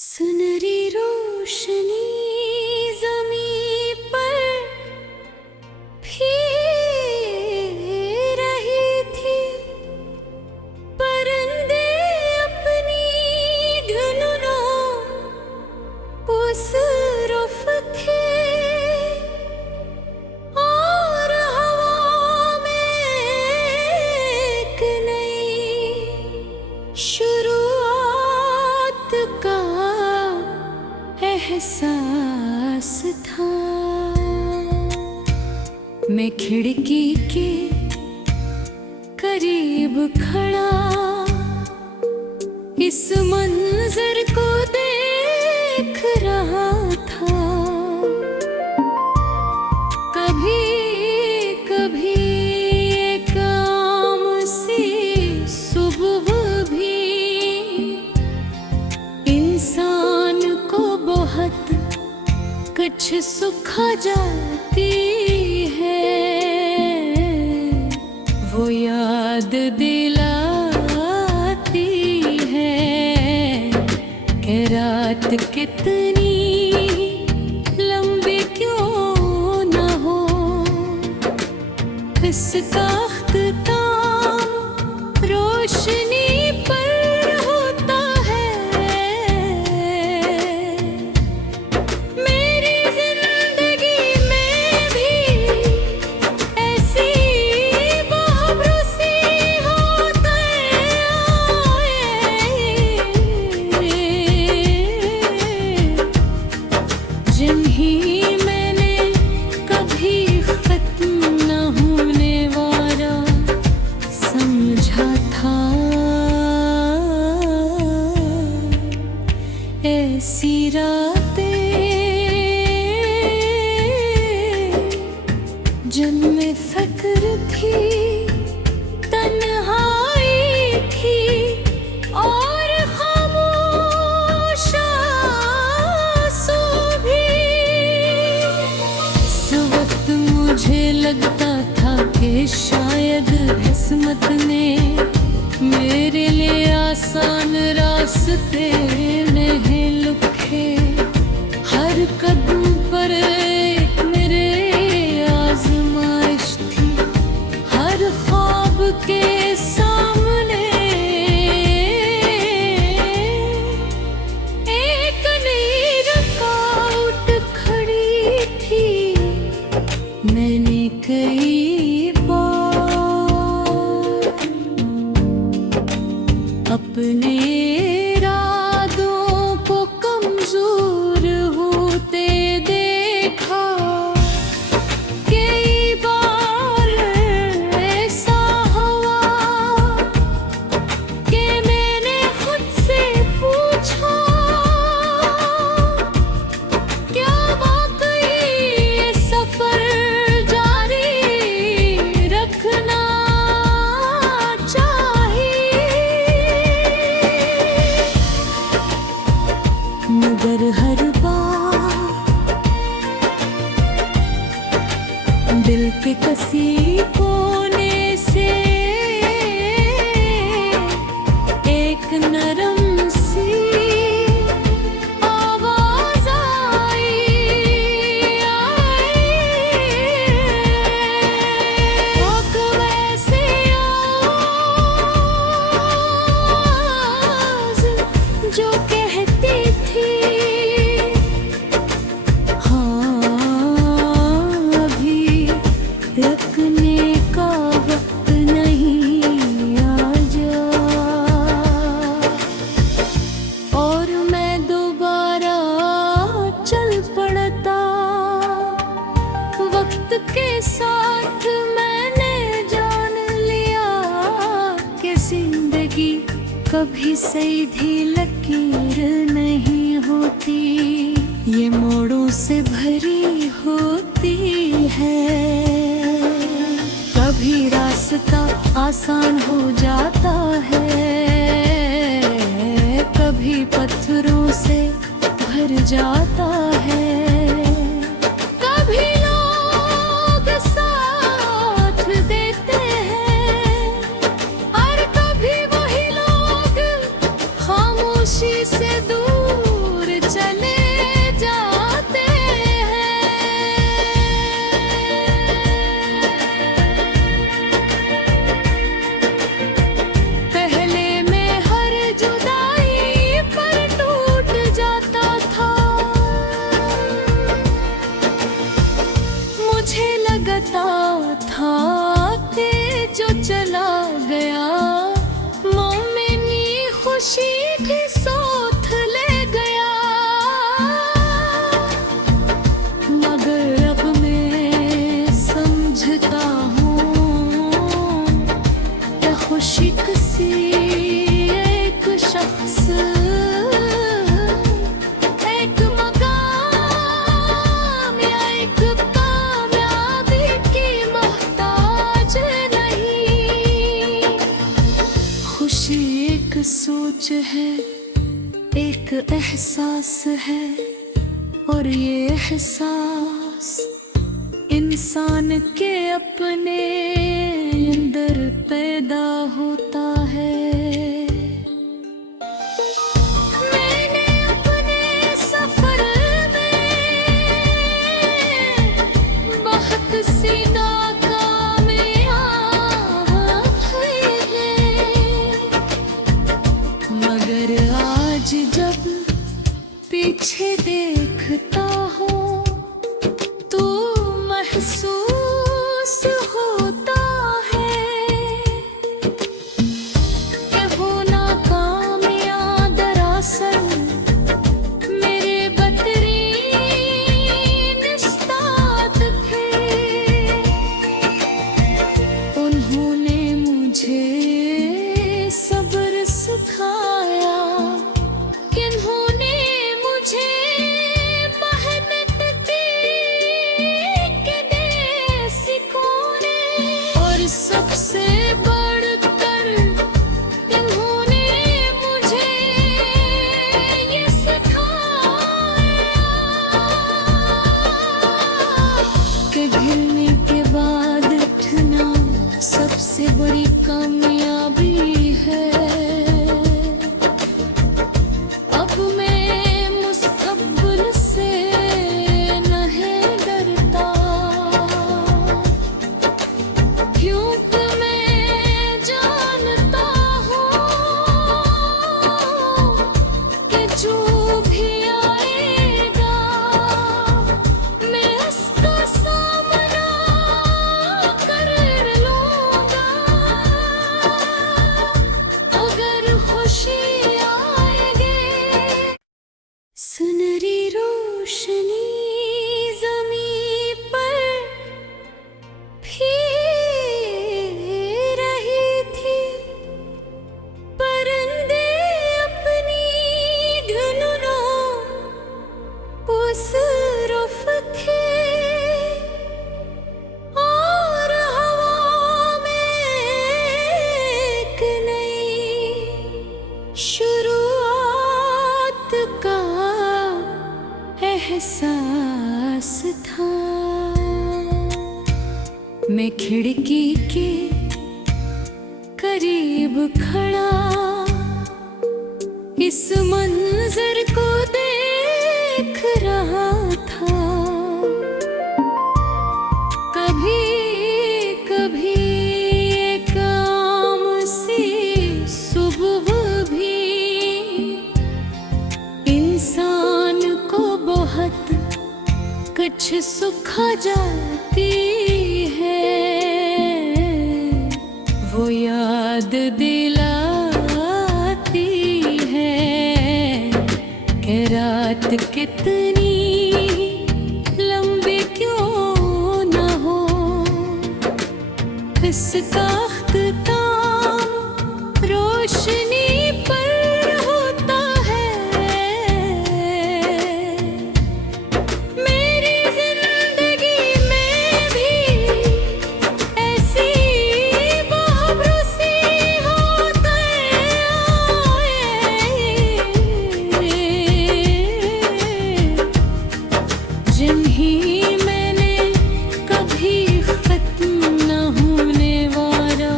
सुनहरी रोशनी ज़मीं पर फिर रही थी। परिंदे अपनी धुनों उस रुफ थे और हवा में एक नई शुरुआत का एहसास था। मैं खिड़की के करीब खड़ा इस मंजर को देख रहा था। कभी कभी एक आम सी सुबह भी इंसान को बहुत कुछ सुखा जाती है। वो याद दिलाती है कि रात कितनी लंबी क्यों न हो। इसका अख्ताम रोशनी पर होता है। मेरी जिंदगी में भी ऐसी बाबरसी होते आए, जिन्हें मैंने कभी खत्म न होने वाला समझा था। ऐसी रातें जिनमें फिक्र थी, तन्हाई थी और खामोश आंसू भी। इस वक्त मुझे लगता था कि शायद किस्मत ने मेरे लिए आसान रास्ते नहीं लिखे। हर कदम पर एक मेरे आजमाइश थी। हर ख्वाब के सामने एक नई रुकावट खड़ी थी। मैंने कई बार अपने इरादों को कमजोर होते देखा। कई बार ऐसा हुआ कि मैंने खुद से पूछा, क्या वाकई ये सफर जारी रखना मगर हर बार दिल के कसी कोने से एक नरम सी आवाज आई। एक वैसे आवाज जो कहती थी, रुकने का वक्त नहीं, आजा। और मैं दोबारा चल पड़ता। वक्त के साथ मैंने जान लिया कि जिंदगी कभी सीधी लकीर नहीं होती। ये मोड़ों से भरी होती है। कभी रास्ता आसान हो जाता है, कभी पत्थरों से भर जाता है। कभी लोग साथ देते हैं और कभी वही लोग खामोशी से दूर एहसास है और ये एहसास इंसान के अपने अंदर पैदा होता है। मैंने अपने सफर में बहुत सी नाकामयाब है, मगर आज जब पीछे देखता हूँ तो महसूस होता है कि वो नाकामयाब दरअसल मेरे बदतरीन उस्ताद थे। उन्होंने मुझे सब्र सिखाया, सबसे बढ़कर इन्होंने मुझे ये सिखाया कि गिरने के बाद उठना सबसे बड़ी कामयाबी है। अब मैं मुस्तकबिल से नहीं डरता, क्योंकि मैं जानता हूँ कि जो भी आएगा मैं उसका सामना कर लूँगा। अगर खुशी आएगी, सुनहरी रोशनी ज़मीं पर फिर रही थी, परिंदे अपनी धुनों पुसरफ थे और हवा में एक नई शुरुआत का एहसास था। मैं खिड़की के करीब खड़ा इस मंजर को देख रहा था। कभी कभी एक आम सी सुबह भी इंसान को बहुत कुछ सुखा जाती है। वो याद दिलाती है कि रात कितनी लंबी क्यों न हो, इसका अख्ताम रोशनी पर होता है। मेरी जिंदगी में भी ऐसी बाबरसी होते आए, जिन्हें मैंने कभी खत्म न होने वाला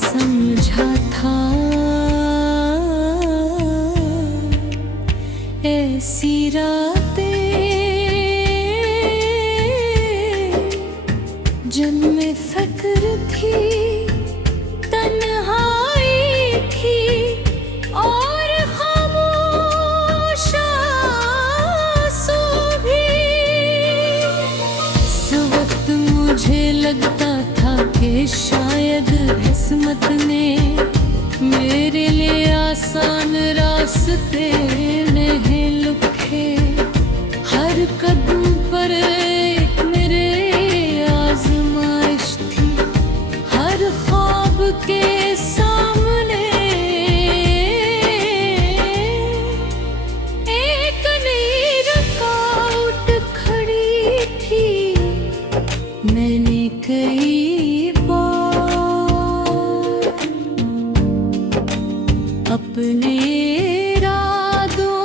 समझा था। ऐसी रातें जिनमें फिक्र थी, तन्हाई थी और खामोश आंसू भी। इस वक्त मुझे लगता था कि शायद किस्मत ने मेरे लिए आसान रास्ते नहीं लिखे। हर कदम पर एक मेरे आजमाइश थी, हर ख्वाब के सामने एक नई रुकावट खड़ी थी। मैंने कई बार अपने इरादों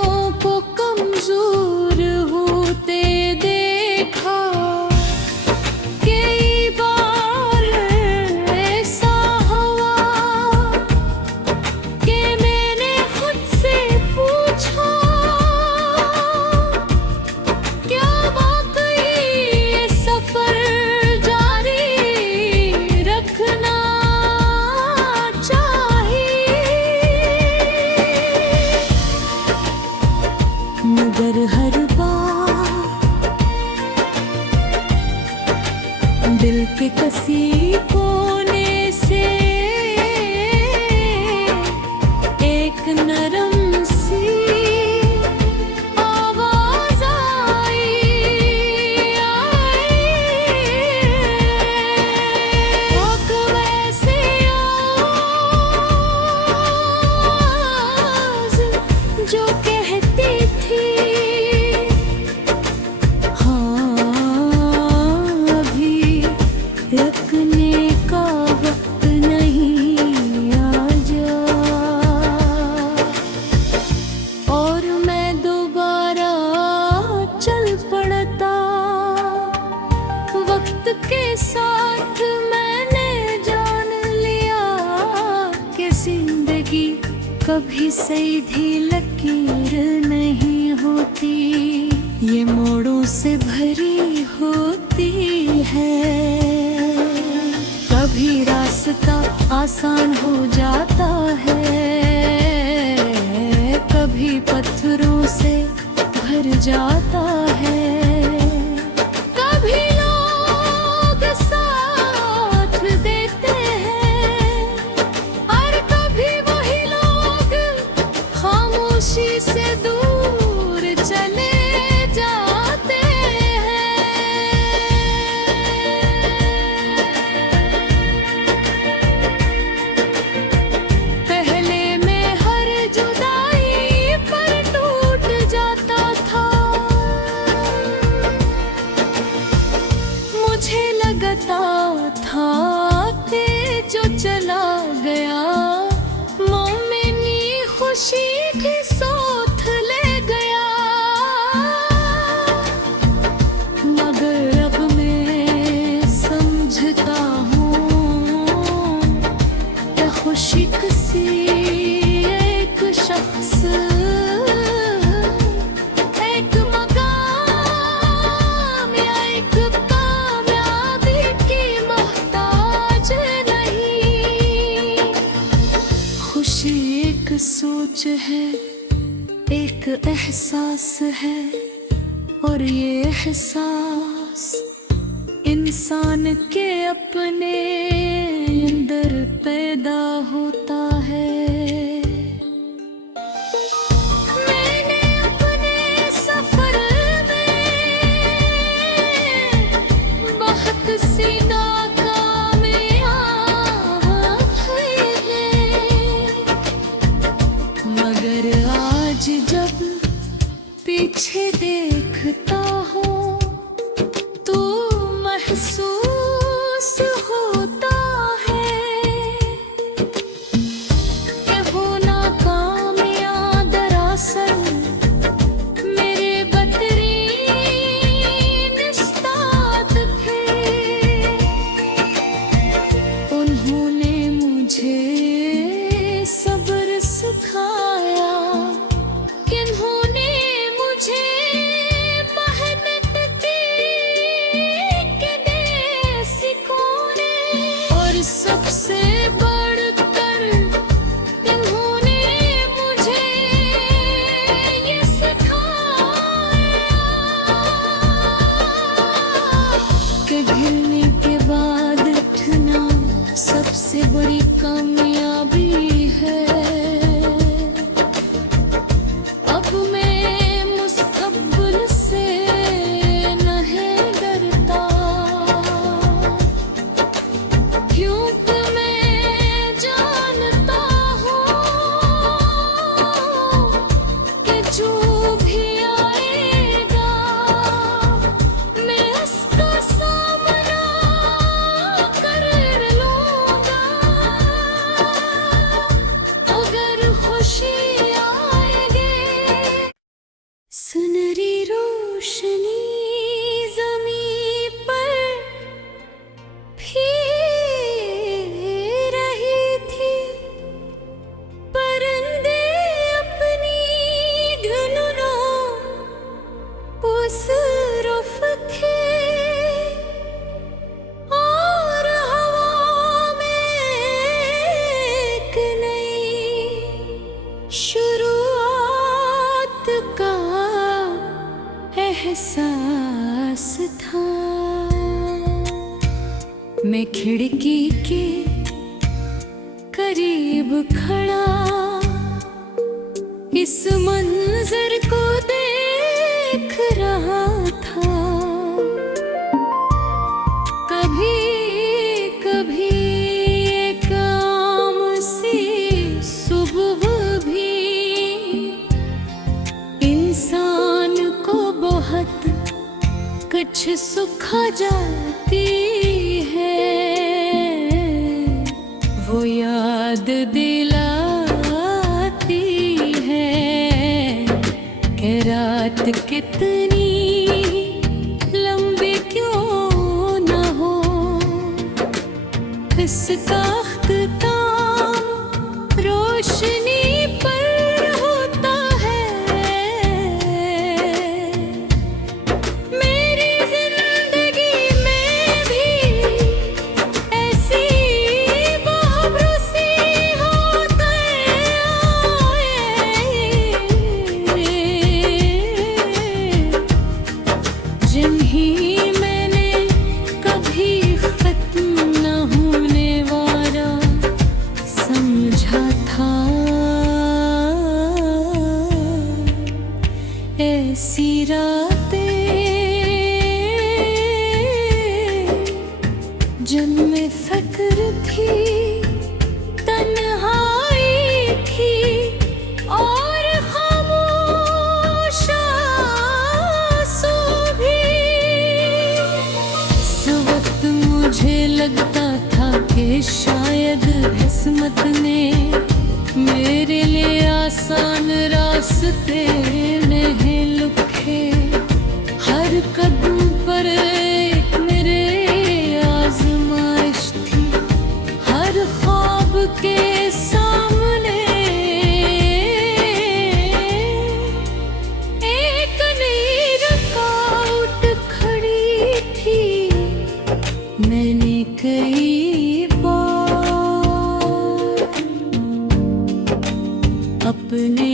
मगर हर बार दिल के कसी कोने से एक नरम सी आवाज आई। एक वैसी आवाज जो कहती थी, रुकने का वक्त नहीं, आजा। और मैं दोबारा चल पड़ता वक्त के साथ। मैंने जान लिया कि जिंदगी कभी सीधी लकीर नहीं होती, ये मोड़ों से भरी होती है। कभी रास्ता आसान हो जाता है, कभी पत्थरों से भर जाता है। कभी लोग साथ देते हैं और कभी वही लोग खामोशी से दूर चले जाते हैं। पहले मैं हर जुदाई पर टूट जाता था, मुझे लगता था कि जो चला गया मोमिनी खुशी की सोथ ले गया। मगर अब मैं समझता हूँ कि खुशी किसी एक शख्स, एक मकाम या एक कामयाबी की मोहताज नहीं। खुशी एक सोच है, एक एहसास है, और ये एहसास इंसान के अपने अंदर पैदा होता है। मैंने अपने सफर में बहुत सी मगर आज जब पीछे देखता हूँ तो महसूस होता है कि वो नाकामयाब दरअसल मेरे बदतरीन उस्ताद थे। उन्होंने मुझे सब्र सिखाया, किन्होंने मुझे मेहनत की एहसास था। मैं खिड़की के करीब खड़ा इस मंजर को देख रहा था। कभी कभी एक आम सी सुबह भी इंसान को बहुत कुछ सुखा जाती है। वो याद दिलाती है कि रात कितनी लंबी क्यों न हो। इसका अख्ताम रोशनी पर होता है। मेरी जिंदगी में भी ऐसी बाबरसी होते आए, जिन्हें मैंने कभी खत्म न होने वाला समझा था। ऐसी रातें जिनमें फिक्र थी, तन्हाई थी और खामोश आंसू भी। इस वक्त मुझे लगता था कि शायद किस्मत ने मेरे लिए आसान रास्ते नहीं लिखे। हर कदम पर एक मेरे आजमाइश थी। हर ख्वाब के सामने एक नई रुकावट खड़ी थी। मैंने कई बार अपने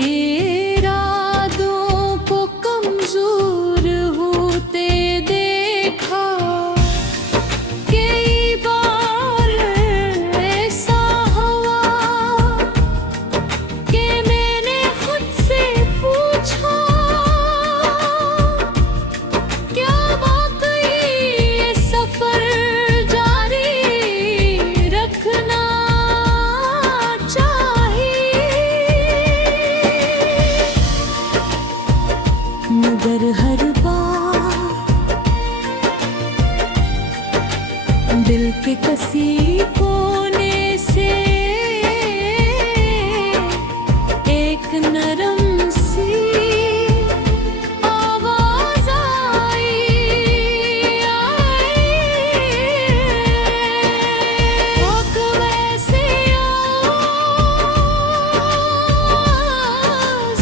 इरादों को कमजोर होते देखा। कई बार ऐसा हुआ कि मैंने खुद से पूछा, क्या वाकई ये सफर जारी रखना चाहिए। मगर हर बार दिल के कसी कोने से एक नरम सी आवाज आई। एक वैसी आवाज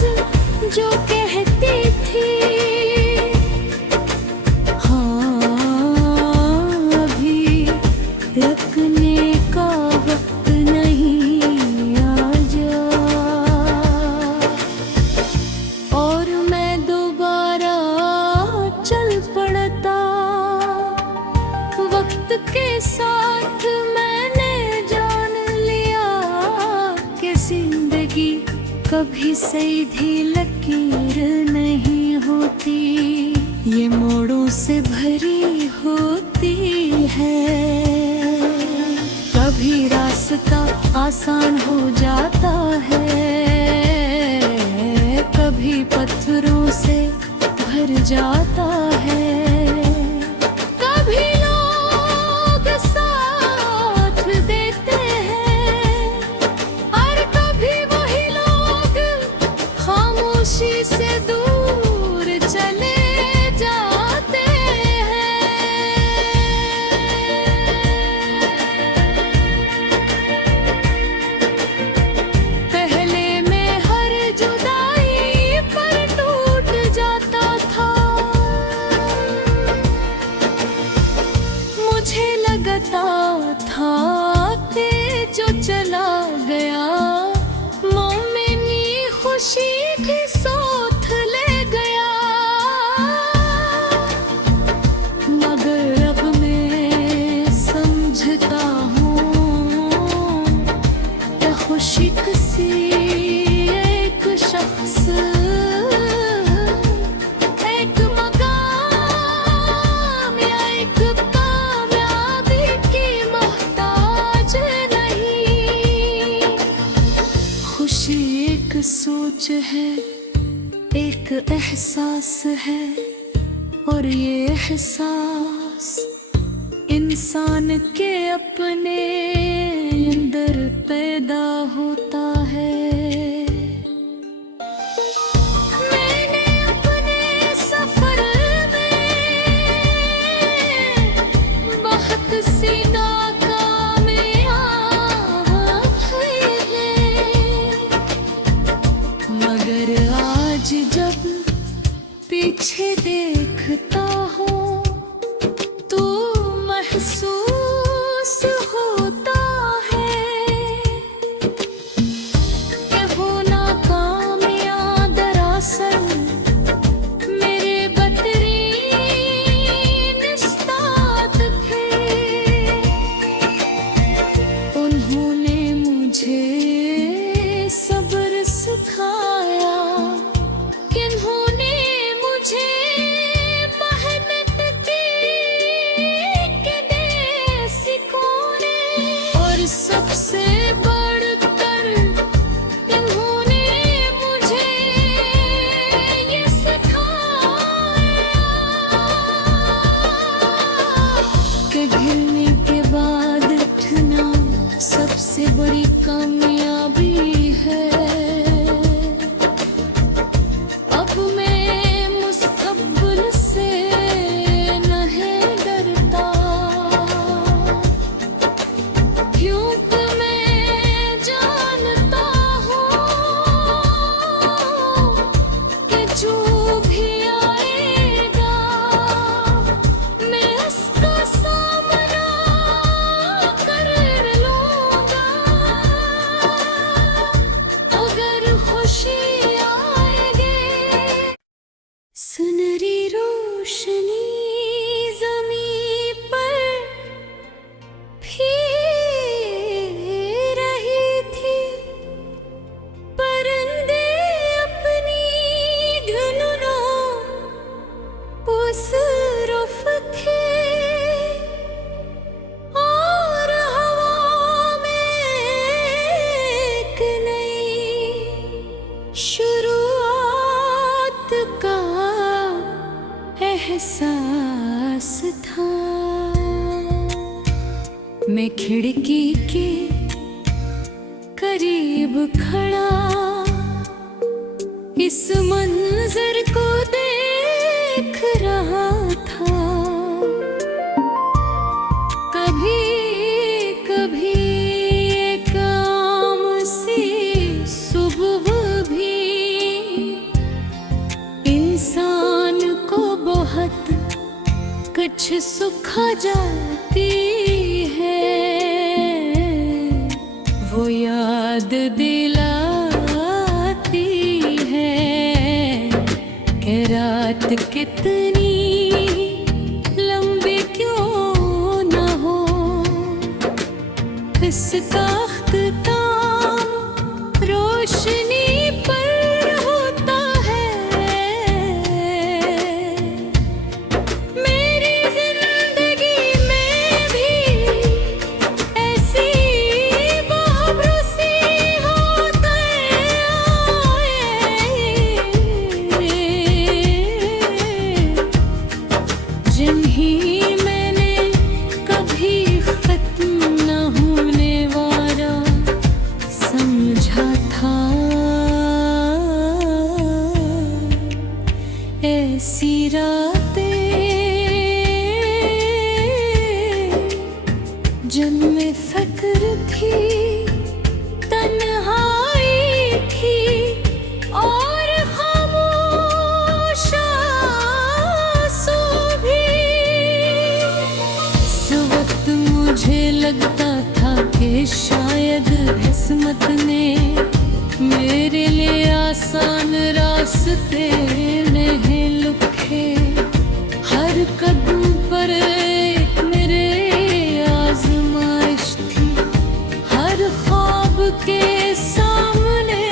जो कहती थी, हाँ अभी रुकने का वक्त नहीं, आजा। और मैं दोबारा चल पड़ता। वक्त के साथ मैंने जान लिया कि जिंदगी कभी सीधी लकीर नहीं होती। ये मोड़ों से भरी होती है। कभी रास्ता आसान हो जाता है, कभी पत्थरों से भर जाता है। कभी लोग साथ देते हैं और कभी वही लोग खामोशी से दूर चले जाते हैं। पहले मैं हर जुदाई पर टूट जाता था। एहसास है और ये एहसास इंसान के अपने अंदर पैदा होता है। मैंने अपने सफर में बहुत सी नाकामयाब हुई, मगर आज जब पीछे देखता हूँ तो महसूस होता है कि वो नाकामयां दरअसल मेरे बदतरीन उस्ताद थे। उन्होंने मुझे सब्र सिखाया, सबसे बढ़कर इन्होंने मुझे ये सिखाया कि गिरने के बाद उठना सबसे बड़ी कामयाबी है। अब मैं मुस्तकबिल से नहीं डरता, क्योंकि मैं जानता हूँ कि जो भी आएगा मैं उसका सामना कर लूँगा। अगर खुशी आएगी, सुनहरी रोशनी ज़मीं पर फिर रही थी, परिंदे अपनी धुनों पुसरफ थे और हवा में एक नई शुरुआत का एहसास था। मैं खिड़की के करीब खड़ा इस मंजर को देख रहा था। कभी कभी एक आम सी सुबह भी इंसान को बहुत कुछ सुखा जाती है। वो याद दिलाती है कि रात कितनी लंबी क्यों न हो, इसका अख्ताम रोशनी पर होता है। मेरी जिंदगी में भी ऐसी बाबरसी होते आए, जिन्हें मैंने कभी खत्म न होने वाला समझा था। ऐसी रातें जिनमें फिक्र थी, तन्हाई थी और खामोश आंसू भी। इस वक्त मुझे लगता था कि शायद किस्मत ने मेरे लिए आसान रास्ते नहीं लिखे। हर कदम पर एक मेरे आजमाइश थी, हर ख्वाब के सामने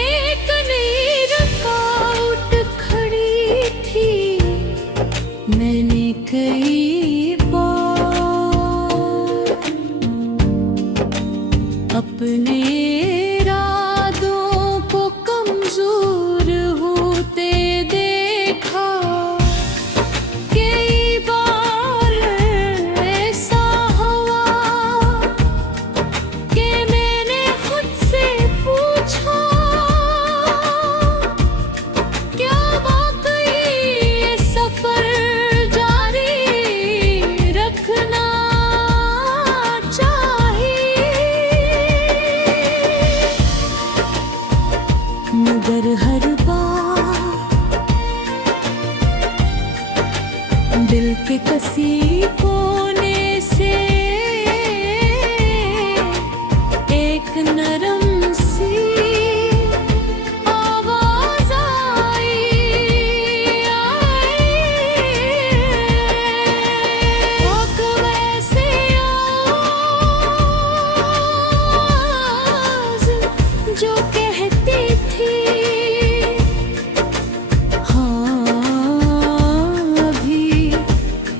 एक नई रुकावट खड़ी थी। मैंने कई बार अपने इरादों मगर हर बार दिल के कसी कोने से एक नरम सी आवाज आई। एक वैसी आवाज जो कहती थी,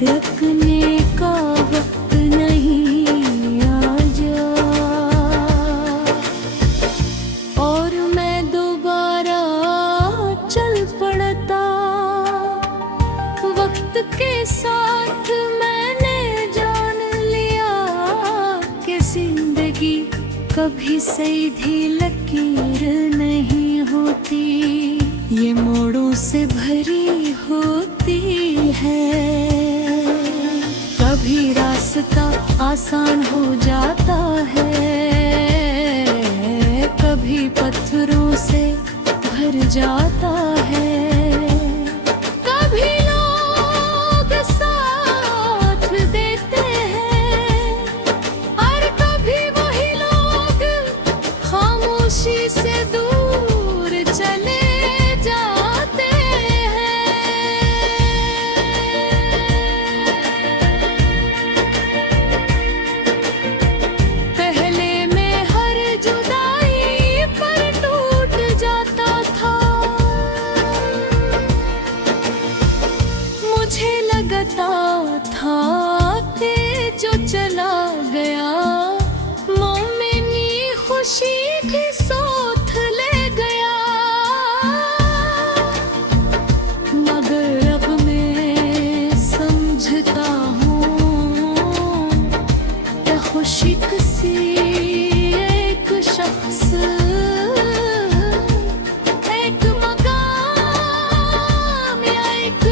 रखने का वक्त नहीं, आजा। और मैं दोबारा चल पड़ता वक्त के साथ। मैंने जान लिया कि जिंदगी कभी सीधी लकीर नहीं होती, ये मोड़ों से भरी होती है। कभी रास्ता आसान हो जाता है, कभी पत्थरों से भर जाता है। कभी लोग साथ देते हैं और कभी वही लोग खामोशी से दूर चले जाते हैं। लगता था कि जो चला गया मोमिनी खुशी की सोथ ले गया, मगर अब मैं समझता हूँ कि खुशी किसी एक शख्स, एक मकाम या एक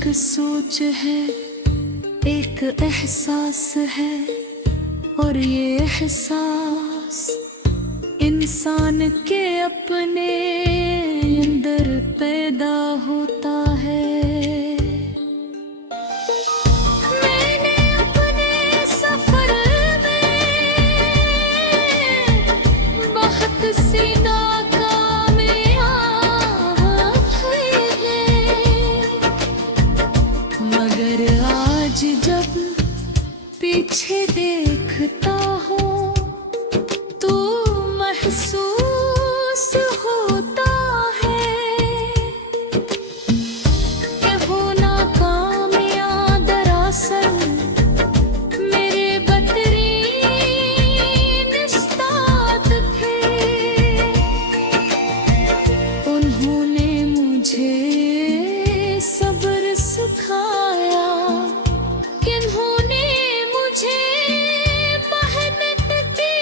एक सोच है, एक एहसास है, और ये एहसास इंसान के अपने अंदर पैदा होता है। मैंने अपने सफर में बहुत सी मगर आज जब पीछे देखता हूँ तो महसूस होता है कि वो नाकामयाब दरअसल मेरे बदतरीन उस्ताद थे। उन्होंने मुझे सब्र सिखाया, किन्होंने मुझे मेहनत की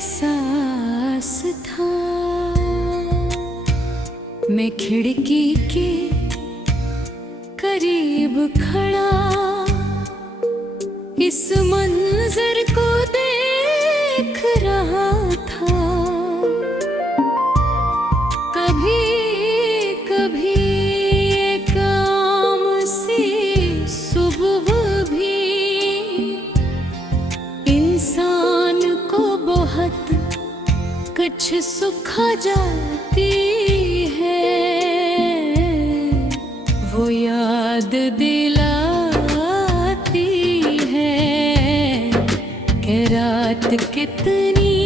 एहसास था। मैं खिड़की के करीब खड़ा इस मंजर को देख रहा था। कभी कभी एक आम सी सुबह भी इंसान को बहुत कुछ सुखा जाती है। वो याद दिलाती है कि रात कितनी